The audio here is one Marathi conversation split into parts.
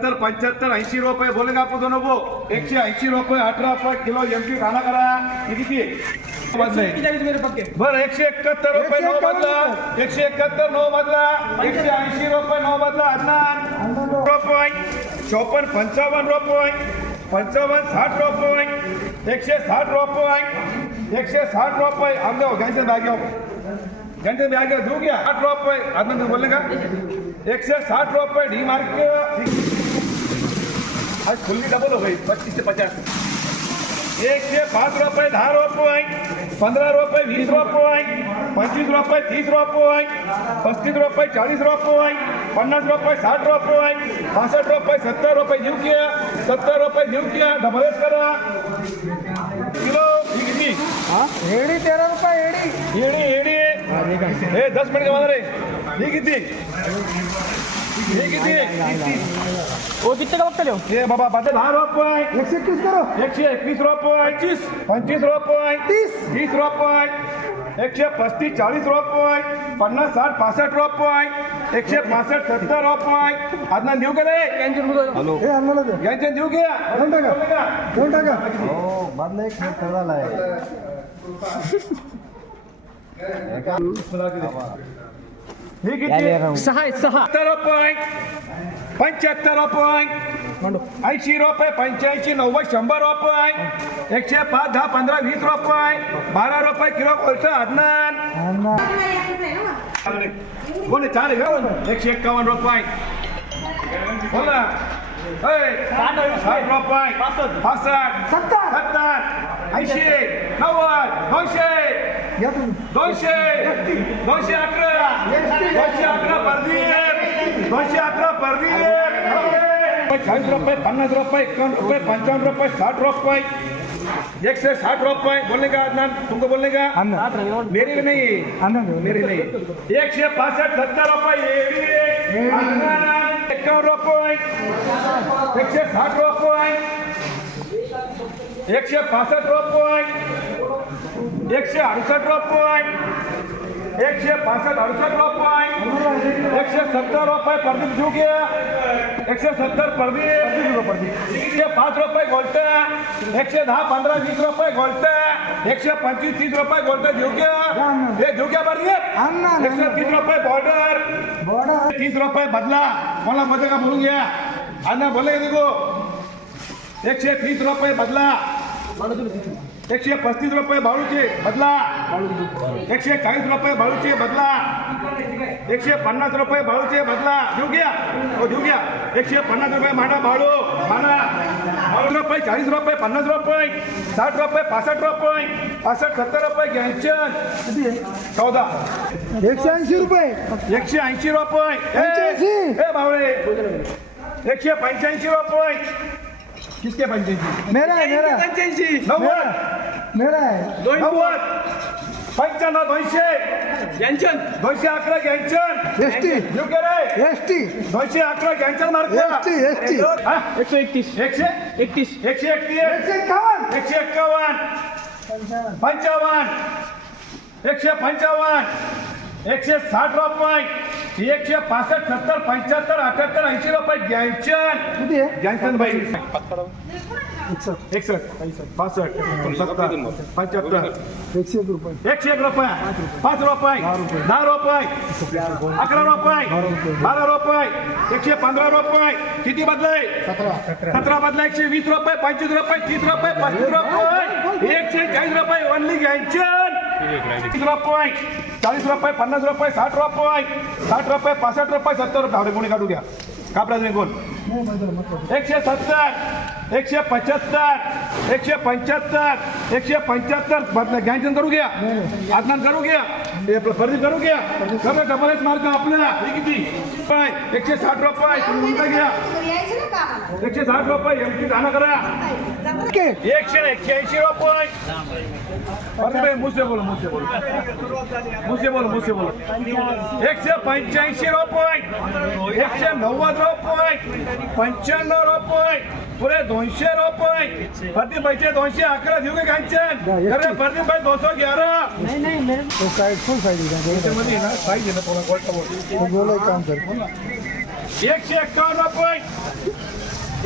सत्तर पंच्याहत्तर ऐंशी रुपये बोले का आपण दोनों वो एकशे ऐंशी रुपये अठरा रुपये किलो एमपी खाना करा. किती. बरं एकशे एकाहत्तर रुपये नऊ बदला. एकशे एकाहत्तर नऊ बदला. एकशे ऐंशी रुपये नऊ बदला. अदनान रुपये. चौपन्न पंचावन्न रुपये. पंचावन्न साठ रुपये. एकशे साठ रुपये. एकशे साठ रुपये. आमदेव घ्यायचे बॅग घंटे में आगे दो गया आठ रुपये. आदमी तो बोलेगा एक से साठ रुपये डी मार्क. आज खुली डबल हो गई पच्चीस से पचास। एक से पाच रुपये दहा रुपये पंधरा रुपये वीस रुपये पंचवीस रुपये तीस रुपये पस्तीस रुपये चाळीस रुपये पन्नास रुपये साठ रुपये पासष्ट रुपये सत्तर रुपये देऊ किया सत्तर रुपये देऊ किया डबल एस करा। किलो ही? किती एडी तेरा रुपये एडी। येडी येडी हे दस मिनिट का रे। ही किती ही किती ओ किती का बघता हे? बाबा बाटे दहा रुपये एकशे एकतीस करो. एकशे एकवीस रुपये पंचवीस. पंचवीस रुपये तीस. तीस रुपये एकशे पस्तीस चाळीस रुपये पन्नास साठ पासष्ट रुपये एकशे पासष्ट सत्तर रुपये आता देऊ का रे? हॅलो. हे यांचे देऊ घ्या दोन टाका. दोन टाका. हो बादला एक खेळ खेळायला आहे. ही किती सहा सहा सत्तर रुपये पंच्याहत्तर रुपये ऐंशी रुपये पंच्याऐंशी नव्वद शंभर रुपये एकशे पाच दहा पंधरा वीस रुपये बारा रुपये किलो कोलतं अदनान बोल चालेल घेऊन एकशे एक्कावन्न रुपये बोला साठ रुपये पासष्ट सत्तर. सत्तर ऐंशी नव्वद दोनशे घ्या तुम्ही दोनशे दोनशे अकरा दोनशे अकरा परदीप दोनशे अकरा परदीप चाळीस रुपये पन्नास रुपये एकावन्न रुपये पंचावन्न रुपये साठ रुपये साठ बोलने का अदनान तुमको बोलने का? मेरी भी नहीं। मेरी नहीं। एकशे पासष्ट सत्तर रुपये एकावन्न रुपये एकशे साठ रुपये एकशे पासष्ट रुपये एकशे अडुसष्ट रुपये एकशे पासष्ट अडुसष्ट रुपये एकशे सत्तर रुपये प्रदीप घ्या एकशे सत्तर प्रदीप. एकशे पाच रुपये गोल्ट एकशे दहा पंधरा वीस रुपये गोल्ट एकशे पंचवीस तीस रुपये घेऊ घ्या हे ना, प्रदीप एकशे तीस रुपये बॉर्डर बॉर्डर तीस रुपये बदला. मला मध्ये का बोलून घ्या. अण्णा बोले देखो एकशे तीस रुपये बदला. एकशे पस्तीस रुपये बाळूचे बदला. एकशे चाळीस रुपये बाळूचे बदला. एकशे पन्नास रुपये बाळूचे बदला. देऊ घ्या. हो देऊ घ्या. एकशे पन्नास रुपये मांडा बाळू मांडा. बाळू रुपये चाळीस रुपये पन्नास रुपये साठ रुपये पासष्ट रुपये पासष्ट सत्तर रुपये घ्यायचं किती चौदा. एकशे ऐंशी रुपये. एकशे ऐंशी रुपये. बावळे. एकशे पंच्याऐंशी रुपये. किसके पंच्याऐंशी मेरा है मेरा पंच्याऐंशी नव्वद मेरा है। नव्वद पंच्याण्णव दोनशे। दोनशे अकरा घ्यायचं एस टी देऊ का रे एस टी दोनशे अकरा घ्यायचं मार्क ST, ST. हा? एकशे एकतीस एकशे? एकतीस एकशे एकतीस। एकशे एकावन्न। एकशे एक्कावन्न पंचावन्न। एकशे पंचावन्न। एकशे साठ रुपये एकशे पासष्ट सत्तर पंच्याहत्तर अठ्याहत्तर ऐंशी रुपये घ्यायचं. किती आहे? घ्यायचं बाई. एकसष्ट. पासष्ट सत्तर पंच्याहत्तर. एकशे एक रुपये. एकशे एक रुपये. पाच रुपये. दहा रुपये. अकरा रुपये. बारा रुपये. एकशे पंधरा रुपये. किती बदलाय? सतरा. सतरा बदला एकशे वीस रुपये पंचवीस रुपये तीस रुपये पस्तीस रुपये. एकशे चाळीस रुपये ओनली घ्यायचे. तीस रुपये चाळीस रुपये पन्नास रुपये साठ रुपये साठ रुपये पासष्ट रुपये सत्तर रुपये. कोणी काढू द्या. कापडाचे मग एकशे सत्तर एकशे पचहत्तर एकशे पंच्याहत्तर एकशे पंच्याहत्तर. बदला घ्यायचं करू घ्या. आत्मान करू घ्या. हे प्रदीप करू घ्या. सगळं डबल मार्क आपल्याला. हे किती? रुपये? एकशे साठ रुपये. घ्या. एकशे साठ रुपये. एम टी दाना करा. एकशे एकशे ऐंशी रुपये. अरे मुझसे बोलो मुझसे बोलो। मुझसे बोलो मुझसे बोलो। एकशे पंच्याऐंशी रुपये एकशे नव्वद रुपये पंच्याण्णव रुपये पुरे दोनशे रुपये प्रदीप भाईचे दोनशे अकरा देऊ का कांचन अरे प्रदीप भाई दोनशे ग्यारह. तो साइड फुल साइडमध्ये ना आहे ना थोडा बोल. काम कर. एकशे एक्कावन्न रुपये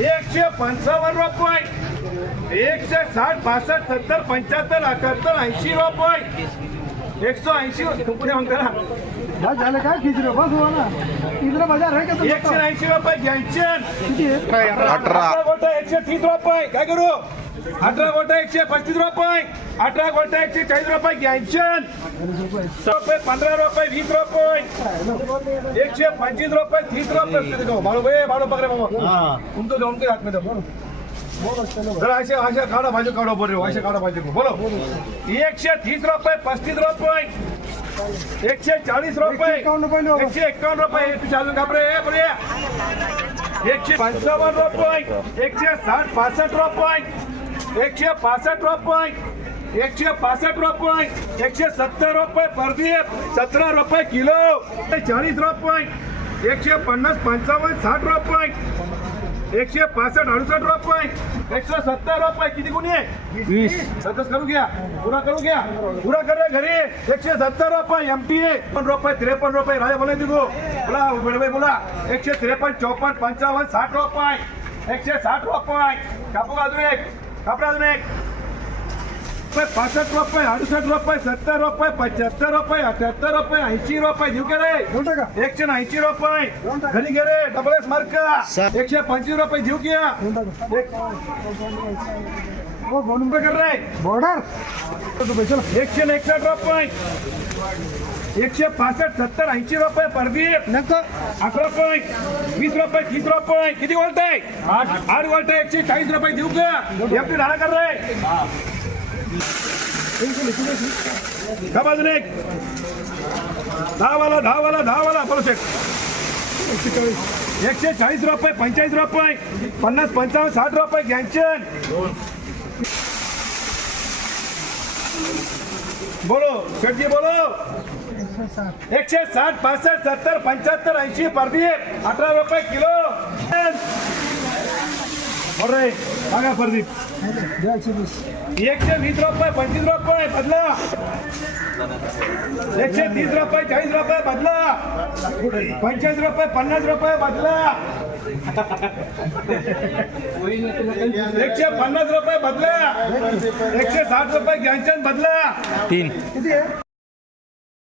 एकशे पंचावन्न रुपये एकशे साठ पासष्ट सत्तर पंच्याहत्तर एकाहत्तर ऐंशी रुपये एकशे ऐंशी पुणे म्हणता ना बस झालं काय खिच रे बस हुआ ना. इधर बाजार है का एकशे ऐंशी रुपये घ्यायचे किती? आहे अठरा. गोटा एकशे तीस रुपये. काय करू? अठरा गोटा एकशे पस्तीस रुपये. अठरा गोटा एकशे चाळीस रुपये घ्यायचे रुपये पंधरा रुपये वीस रुपये. एकशे पंचवीस रुपये तीस रुपये. भाडो भाडो पकडे बाबा तुमचं जाऊन काही हात जरा असे असे काढा भाजी काढा बरं असे काढा भाजी बोलो. एकशे तीस रुपये पस्तीस रुपये. एकशे चाळीस रुपये. एकावन्न. एकशे एक्कावन्न रुपये. चालू कापरे बरे. एकशे पंचावन्न रुपये. एकशे साठ पासष्ट रुपये. एकशे पासष्ट रुपये. एकशे पासष्ट रुपये. एकशे सत्तर रुपये प्रदीप. सतरा रुपये किलो. चाळीस रुपये. एकशे पन्नास पंचावन्न साठ रुपये. एकशे पासष्ट अडुसष्ट रुपये. एकशे सत्तर रुपये. किती गुन्हे आहे? सतत करू घ्या. पुरा करू घ्या. पुरा करूया घरी. एकशे सत्तर रुपये एम टी पण रुपये त्रेपन्न रुपये. राजा बोला तिथू बोला वेळबाई बोला. एकशे त्रेपन्न चौपन्न पंचावन्न साठ रुपये. एकशे साठ रुपये. कापू का अजून एक? कापडा अजून एक? रुपये पासष्ट रुपये अडुसष्ट रुपये सत्तर रुपये पंच्याहत्तर रुपये अठ्याहत्तर रुपये ऐंशी रुपये. देऊ का रे? एकशे ऐंशी रुपये. घरी गे रे डबल एस मार्क एकशे पंचवीस रुपये देऊ घ्या बॉर्डर एकशे एकसष्ट रुपये. एकशे पासष्ट सत्तर ऐंशी रुपये परदीप नको अकरा रुपये. वीस रुपये तीस रुपये. किती वोल्ट आहे? आठ आठ वोल्ट आहे एकशे चाळीस रुपये. देऊ का? एफटी धारा कर रे. का बाजून एक दहा वाला दहा वाला दहा वाला एकशे चाळीस रुपये पंचेचाळीस रुपये पन्नास पंचावन्न साठ रुपये घ्यायचे बोलो शेटजी बोलो. एकशे साठ पासष्ट सत्तर पंच्याहत्तर ऐंशी प्रदीप अठरा रुपये किलो. बरं सांगा प्रदीप एकशे वीस रुपये पंचवीस रुपये बदला. एकशे तीस रुपये चाळीस रुपये बदला. पंचेचाळीस रुपये पन्नास रुपये बदला. एकशे पन्नास रुपये बदला. एकशे साठ रुपये घ्यायचे बदला. किती आहे